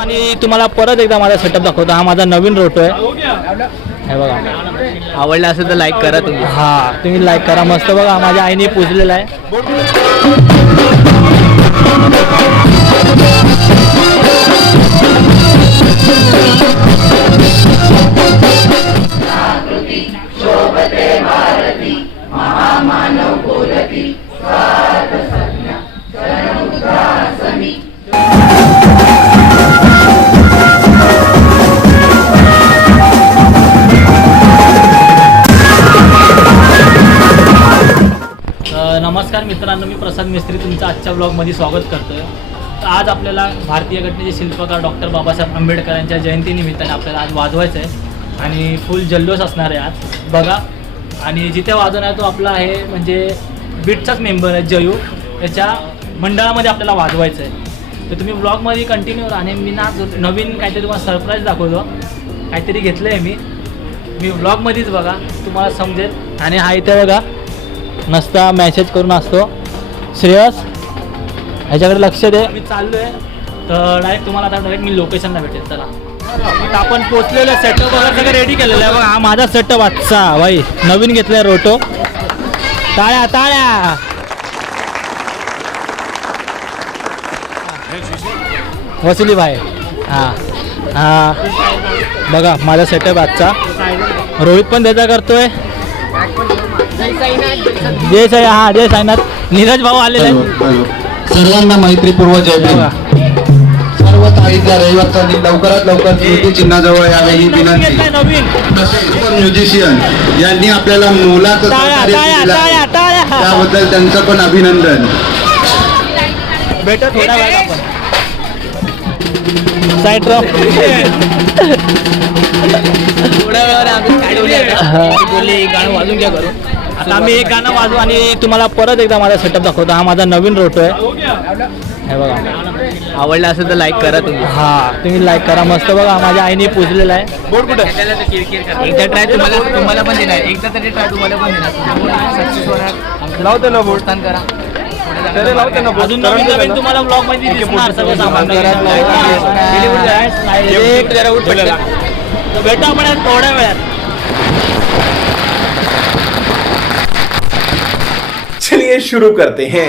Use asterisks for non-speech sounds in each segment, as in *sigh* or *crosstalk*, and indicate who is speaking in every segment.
Speaker 1: आणि तुम्हाला परत एकदा माझा सेटअप दाखवतो. हा माझा नवीन रोटो आहे. हे बघा.
Speaker 2: आवडला असेल तर लाईक करा तुम्ही.
Speaker 1: हा तुम्ही लाईक करा. मस्त बघा माझ्या आईने पुजलेला आहे. आजच्या ब्लॉगमध्ये स्वागत करतोय. तर आज आपल्याला भारतीय घटनेचे शिल्पकार डॉक्टर बाबासाहेब आंबेडकर यांच्या जयंतीनिमित्ताने आपल्याला आज वाजवायचं आहे आणि फुल जल्लोष असणार आहे आज. बघा. आणि जिथे वाजवणार तो आपला आहे म्हणजे बीटचाच मेंबर आहे जयू. त्याच्या मंडळामध्ये आपल्याला वाजवायचं आहे तर तुम्ही ब्लॉगमध्ये कंटिन्यू राहा. आणि मी ना नवीन काहीतरी तुम्हाला सरप्राईज दाखवतो. काहीतरी घेतलं आहे मी. मी ब्लॉगमध्येच बघा. तुम्हाला समजेल. आणि हा इथे बघा. नसता मॅसेज करून असतो. श्रेयस ह्याच्याकडे लक्ष दे. मी चाललो आहे तर डायरेक्ट तुम्हाला आता डायरेक्ट मी लोकेशनला भेटेल. चला. आपण पोचलेलं सेटअप वगैरे सगळं रेडी केलेलं आहे. बघा हा माझा सेटअप आजचा. भाई नवीन घेतलाय रोटो. टाळ्या टाळ्या. वसुली भाई हां हां. बघा माझा सेटअप आजचा. रोहित पण त्याचा करतोय. जय साई हा जय साईनाथ. नीरज भाऊ आलेले. आहेत
Speaker 3: सर्वांना मैत्रीपूर्व जय भीम. सर्व रविवारचा दिन लवकरात लवकर स्मृती चिन्हाजवळ यावे ही विनंती. तसेच म्युझिशियन यांनी आपल्याला मोलाचं सहकार्य आहे. त्याबद्दल त्यांचं पण अभिनंदन.
Speaker 1: आपण. साईड ड्रॉप
Speaker 2: थोड्या वेळावर आम्ही बोलली गाणं वाजून घ्या करून
Speaker 1: आता आम्ही एक गाणं वाजू आणि तुम्हाला परत एकदा माझा सेटअप दाखवतो. हा माझा नवीन रोटो आहे. हे बघा.
Speaker 2: आवडला असेल तर लाईक करा तुम्ही.
Speaker 1: हा तुम्ही लाईक करा. मस्त बघा माझ्या आईने पुजलेला आहे.
Speaker 2: एकदा ट्राय तुम्हाला तुम्हाला पण देणार. एकदा तरी ट्राय तुम्हाला पण देणार. सक्सेस होणार लावतो ना प्रोत्साहन करा
Speaker 1: अजून नवीन नवीन तुम्हाला ब्लॉगमध्ये दिसणार सगळं सामान भेटू आपण थोड्या वेळात.
Speaker 4: शुरू करते हैं।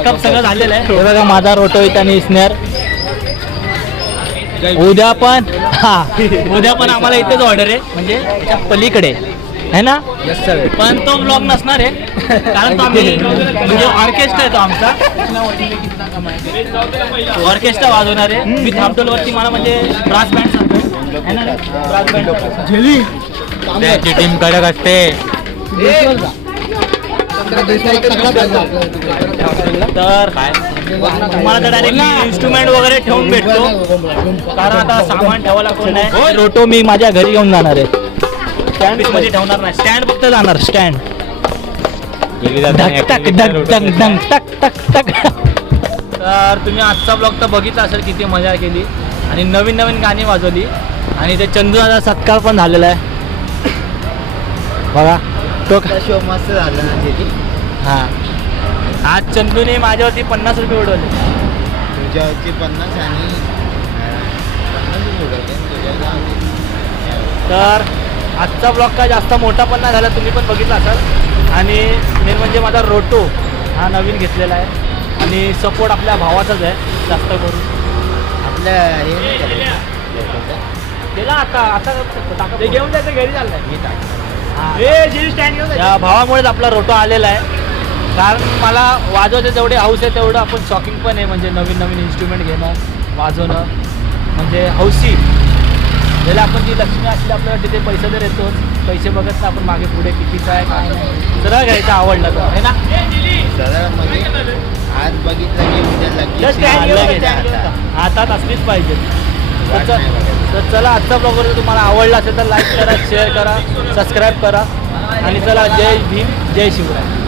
Speaker 1: पॅकअप सगळं झालेलं आहे. हे बघा माझा रोटोईत आणि स्नेअर उद्या पण हा. उद्या पण आम्हाला इथेच ऑर्डर आहे. म्हणजे त्या पलीकडे. है ना? पण तो ब्लॉग नसणार आहे. कारण तो आम्ही *laughs* म्हणजे ऑर्केस्ट्रा आहे तो आमचा. ऑर्केस्ट्रा वाजवणार आहे. मी थांबटोल वरती मला म्हणजे ब्रास बँड ब्रास बँड
Speaker 2: त्यांची टीम कडक असते.
Speaker 1: तर काय? तुम्हाला तर डायरेक्ट इन्स्ट्रुमेंट वगैरे ठेवून भेटतो. कारण आता सामान ठेवायला कोण नाही. रोटो मी माझ्या घरी घेऊन जाणार आहे. स्टँडमध्ये ठेवणार नाही. स्टँड फक्त जाणार स्टँड धक टक धक धक धक टक टक टक तर तुम्ही आजचा ब्लॉग तर बघितला असेल किती मजा केली. आणि नवीन नवीन गाणी वाजवली. आणि ते चंदूचा सत्कार पण झालेला आहे. बघा. तो
Speaker 2: शो मस्त झाला ना
Speaker 1: हा. आज चंदूने माझ्यावरती पन्नास रुपये उडवले.
Speaker 2: तुझ्यावरची पन्नास आणि
Speaker 1: तर आजचा ब्लॉग काय जास्त मोठा पण नाही झाला तुम्ही पण बघितला असाल. आणि मेन म्हणजे माझा रोटो हा नवीन घेतलेला आहे. आणि सपोर्ट आपल्या भावाचाच आहे जास्त करून.
Speaker 2: आपल्या हे
Speaker 1: गेला आता आता ते घेऊन जायचं घरी चाललंय. या भावामुळेच आपला रोटो आलेला आहे. कारण मला वाजवायचं जेवढे हाऊस आहे तेवढं आपण शॉकिंग पण आहे. म्हणजे नवीन नवीन इन्स्ट्रुमेंट घेणं वाजवणं. म्हणजे हौसी ज्याला आपण ती लक्ष्मी असली आपल्याला तिथे पैसे जर येतो पैसे बघत ना आपण मागे पुढे कितीचा आहे काय नाही. सरळ घ्यायचं आवडलं तर. आहे ना?
Speaker 2: सरळ म्हणजे आज बघितलं की उद्या लगेच
Speaker 1: जा. जा. हातात असलीच पाहिजे. तर तर चला आजचा ब्लॉग जर तुम्हाला आवडला असेल तर लाईक करा शेअर करा सबस्क्राईब करा. आणि चला जय भीम जय शिवराय.